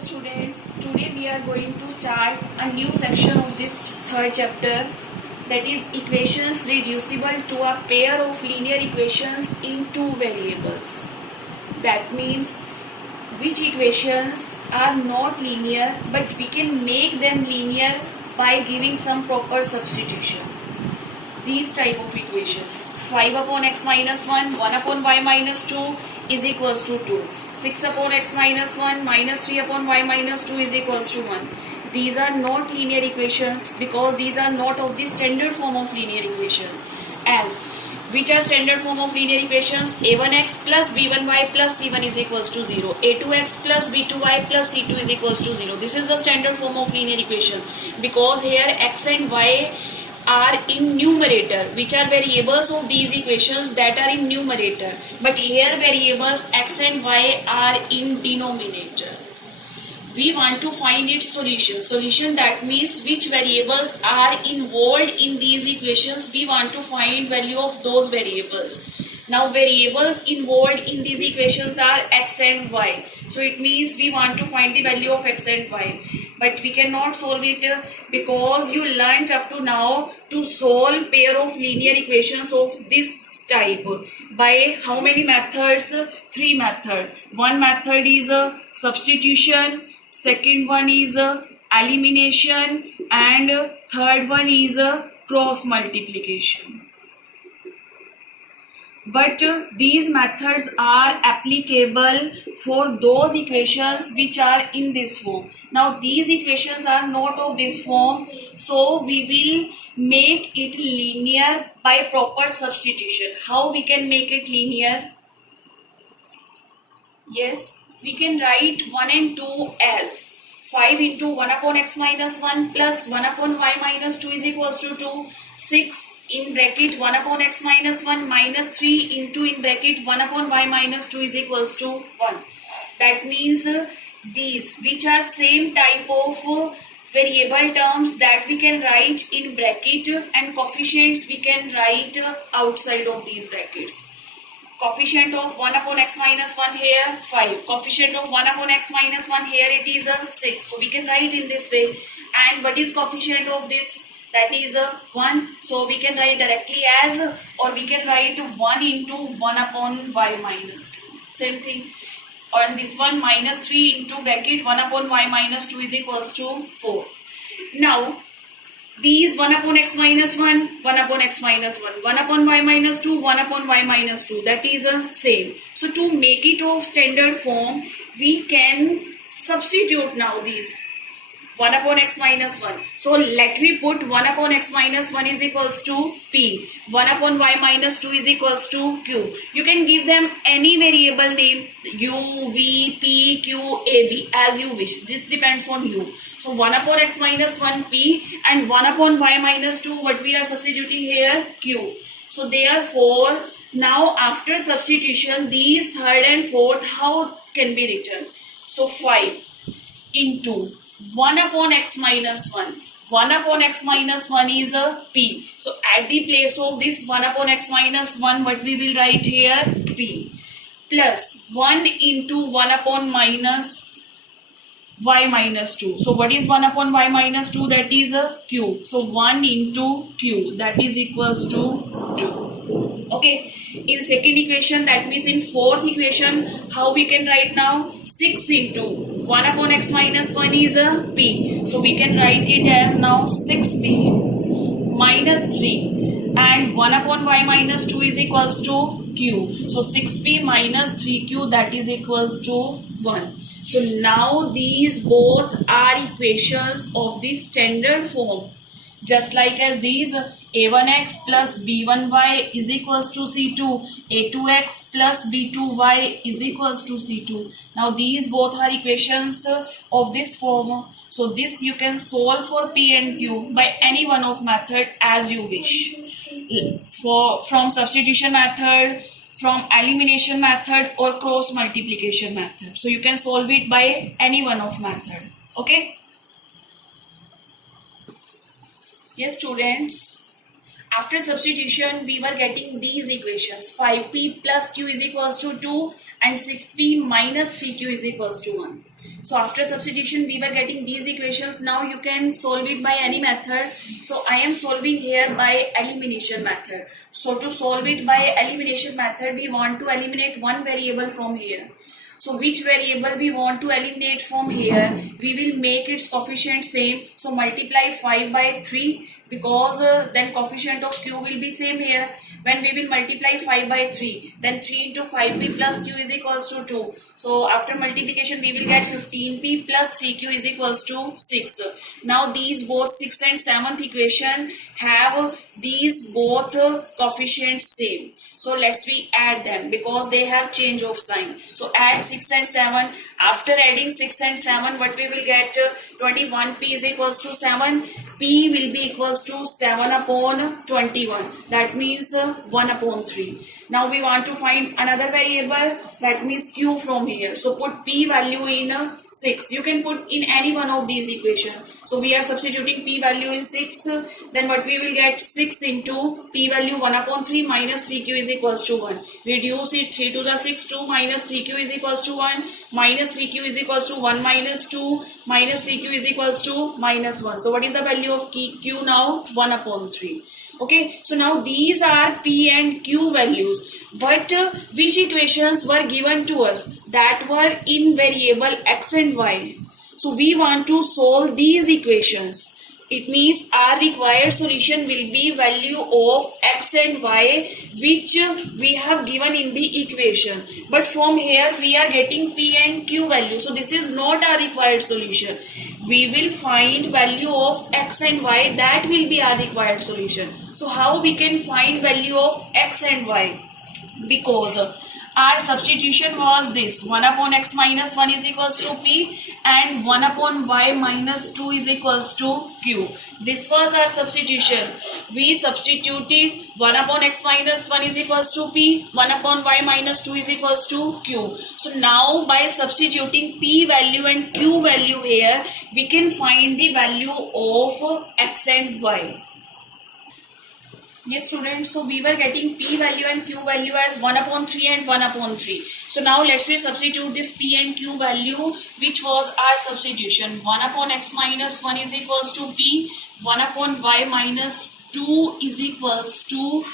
students, today we are going to start a new section of this third chapter, that is equations reducible to a pair of linear equations in two variables. That means which equations are not linear but we can make them linear by giving some proper substitution. These type of equations: 5 upon x minus 1, 1 upon y minus 2 is equals to 2. 6 upon x minus 1 minus 3 upon y minus 2 is equals to 1. These are not linear equations because these are not of the standard form of linear equation. As which are standard form of linear equations? a1x plus b1y plus c1 is equals to 0. a2x plus b2y plus c2 is equals to 0. This is the standard form of linear equation because here x and y are in numerator, which are variables of these equations that are in numerator, but here variables x and y are in denominator. We want to find its solution, that means which variables are involved in these equations. We want to find value of those variables. Now variables involved in these equations are x and y, so it means we want to find the value of x and y, but we cannot solve it because you learned up to now to solve pair of linear equations of this type by how many methods? 3 methods. One method is substitution, second one is elimination, and third one is cross multiplication. But these methods are applicable for those equations which are in this form. Now these equations are not of this form, so we will make it linear by proper substitution. How we can make it linear? Yes, we can write 1 and 2 as 5 into 1 upon x minus 1 plus 1 upon y minus 2 is equals to 2. 6 in bracket 1 upon x minus 1 minus 3 into in bracket 1 upon y minus 2 is equals to 1. That means these which are same type of variable terms that we can write in bracket, and coefficients we can write outside of these brackets. Coefficient of 1 upon x minus 1 here 5. Coefficient of 1 upon x minus 1 here it is 6. So we can write in this way. And what is coefficient of this? That is 1. So we can write directly as, or we can write 1 into 1 upon y minus 2. Same thing. On this one minus 3 into bracket 1 upon y minus 2 is equals to 4. Now these 1 upon x minus 1, 1 upon x minus 1, 1 upon y minus 2, 1 upon y minus 2, that is same. So to make it of standard form, we can substitute now these 1 upon x minus 1. So let me put 1 upon x minus 1 is equals to p. 1 upon y minus 2 is equals to q. You can give them any variable name, u, v, p, q, a, b, as you wish. This depends on you. So 1 upon x minus 1 p and 1 upon y minus 2, what we are substituting here? Q. So therefore, now after substitution, these third and fourth, how can be written? So 5 into 1 upon x minus 1. 1 upon x minus 1 is a p. So at the place of this 1 upon x minus 1, what we will write here? P. Plus 1 into 1 upon minus y minus 2. So what is 1 upon y minus 2? That is a q. So 1 into q, that is equals to 2. Okay. In second equation, that means in fourth equation, how we can write now? 6 into 1 upon x minus 1 is a p. So we can write it as now 6p minus 3, and 1 upon y minus 2 is equals to q. So 6p minus 3q, that is equals to 1. So now these both are equations of the standard form. Just like as these, a1x plus b1y is equals to c2, a2x plus b2y is equals to c2. Now these both are equations of this form. So this you can solve for p and q by any one of method as you wish. From substitution method, from elimination method, or cross multiplication method. So you can solve it by any one of method. Okay? Yes, students. After substitution, we were getting these equations. 5p plus q is equals to 2 and 6p minus 3q is equals to 1. So after substitution, we were getting these equations. Now you can solve it by any method. So I am solving here by elimination method. So to solve it by elimination method, we want to eliminate one variable from here. So which variable we want to eliminate from here? We will make its coefficient same. So multiply 5 by 3 because then coefficient of q will be same here. When we will multiply 5 by 3, then 3 into 5p plus q is equals to 2. So after multiplication, we will get 15p plus 3q is equals to 6. Now these both 6th and 7th equation have these both coefficients same. So let's we add them because they have change of sign. So add 6 and 7. After adding 6 and 7, what we will get? 21p is equals to 7. P will be equals to 7 upon 21. That means 1 upon 3. Now we want to find another variable, that means q from here. So put p value in 6. You can put in any one of these equations. So we are substituting p value in 6. Then what we will get? 6 into p value 1 upon 3 minus 3q is equals to 1. Reduce it, 3 to the 6, 2 minus 3q is equals to 1. Minus 3q is equals to 1 minus 2. Minus 3q is equals to minus 1. So what is the value of q now? 1 upon 3. Okay, so now these are p and q values. But which equations were given to us? That were in variable x and y. So we want to solve these equations. It means our required solution will be value of x and y which we have given in the equation. But from here we are getting p and q value. So this is not our required solution. We will find value of x and y, that will be our required solution. So how we can find value of x and y? Because our substitution was this: 1 upon x minus 1 is equals to p and 1 upon y minus 2 is equals to q. This was our substitution. We substituted 1 upon x minus 1 is equals to p, 1 upon y minus 2 is equals to q. So now by substituting p value and q value here, we can find the value of x and y. Yes students, so we were getting p value and q value as 1 upon 3 and 1 upon 3. So now let's substitute this p and q value which was our substitution. 1 upon x minus 1 is equals to p, 1 upon y minus 2 is equals to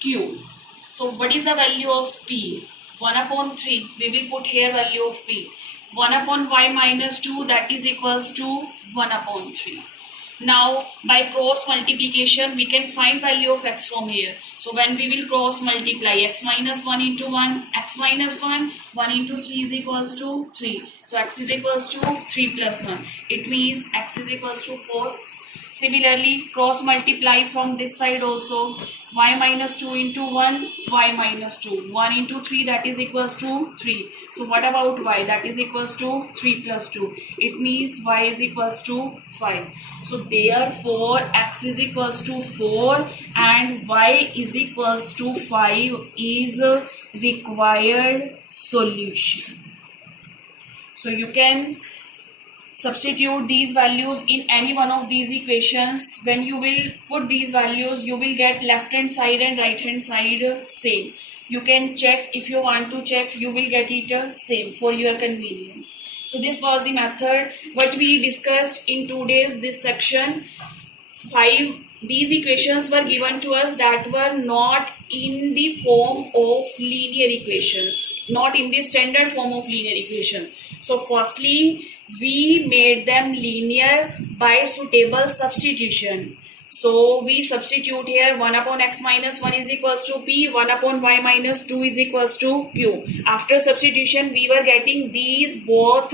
q. So what is the value of p? 1 upon 3, we will put here value of p. 1 upon y minus 2, that is equals to 1 upon 3. Now by cross multiplication we can find value of x from here. So when we will cross multiply x minus 1 into 1, x minus 1, 1 into 3 is equals to 3. So x is equals to 3 plus 1. It means x is equals to 4. Similarly, cross multiply from this side also. Y minus 2 into 1, y minus 2. 1 into 3, that is equals to 3. So what about y? That is equals to 3 plus 2. It means y is equals to 5. So therefore, x is equals to 4 and y is equals to 5 is a required solution. So you can substitute these values in any one of these equations. When you will put these values, you will get left hand side and right hand side same. You can check, if you want to check, you will get it same for your convenience. So this was the method what we discussed in today's this section. 5 these equations were given to us that were not in the form of linear equations, not in the standard form of linear equation. So firstly, we made them linear by suitable substitution. So we substitute here 1 upon x minus 1 is equals to p, 1 upon y minus 2 is equals to q. After substitution, we were getting these both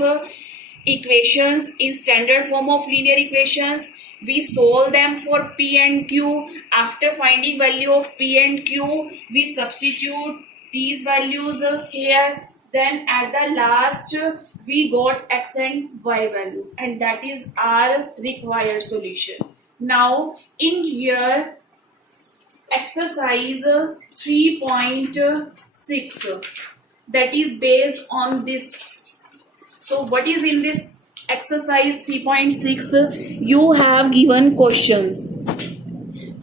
equations in standard form of linear equations. We solve them for p and q. After finding value of p and q, we substitute these values here. Then at the last, we got x and y value, and that is our required solution. Now in here, exercise 3.6, that is based on this. So what is in this exercise 3.6? You have given questions.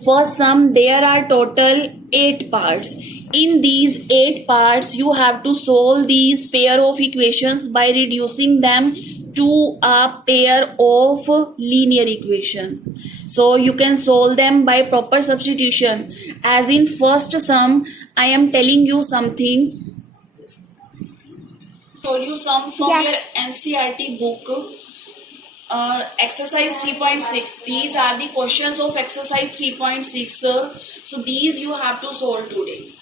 For sum, there are total 8 parts. In these 8 parts, you have to solve these pair of equations by reducing them to a pair of linear equations. So you can solve them by proper substitution. As in first sum, I am telling you something. Told you some from Yes. your NCERT book. Exercise 3.6. These are the questions of exercise 3.6. So these you have to solve today.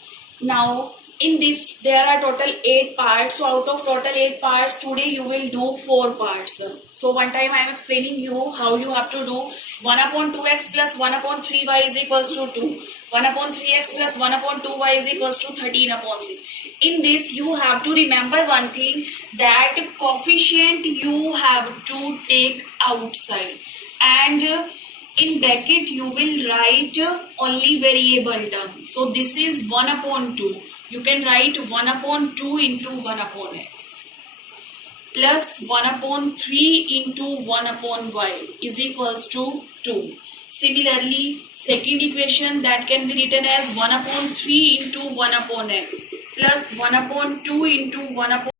Now in this there are total 8 parts. So out of total 8 parts, today you will do 4 parts. So one time I am explaining you how you have to do 1 upon 2x plus 1 upon 3y is equals to 2. 1 upon 3x plus 1 upon 2y is equals to 13 upon 6. In this you have to remember one thing, that coefficient you have to take outside, and in bracket you will write only variable term. So this is 1 upon 2. You can write 1 upon 2 into 1 upon x plus 1 upon 3 into 1 upon y is equals to 2. Similarly, second equation that can be written as 1 upon 3 into 1 upon x plus 1 upon 2 into 1 upon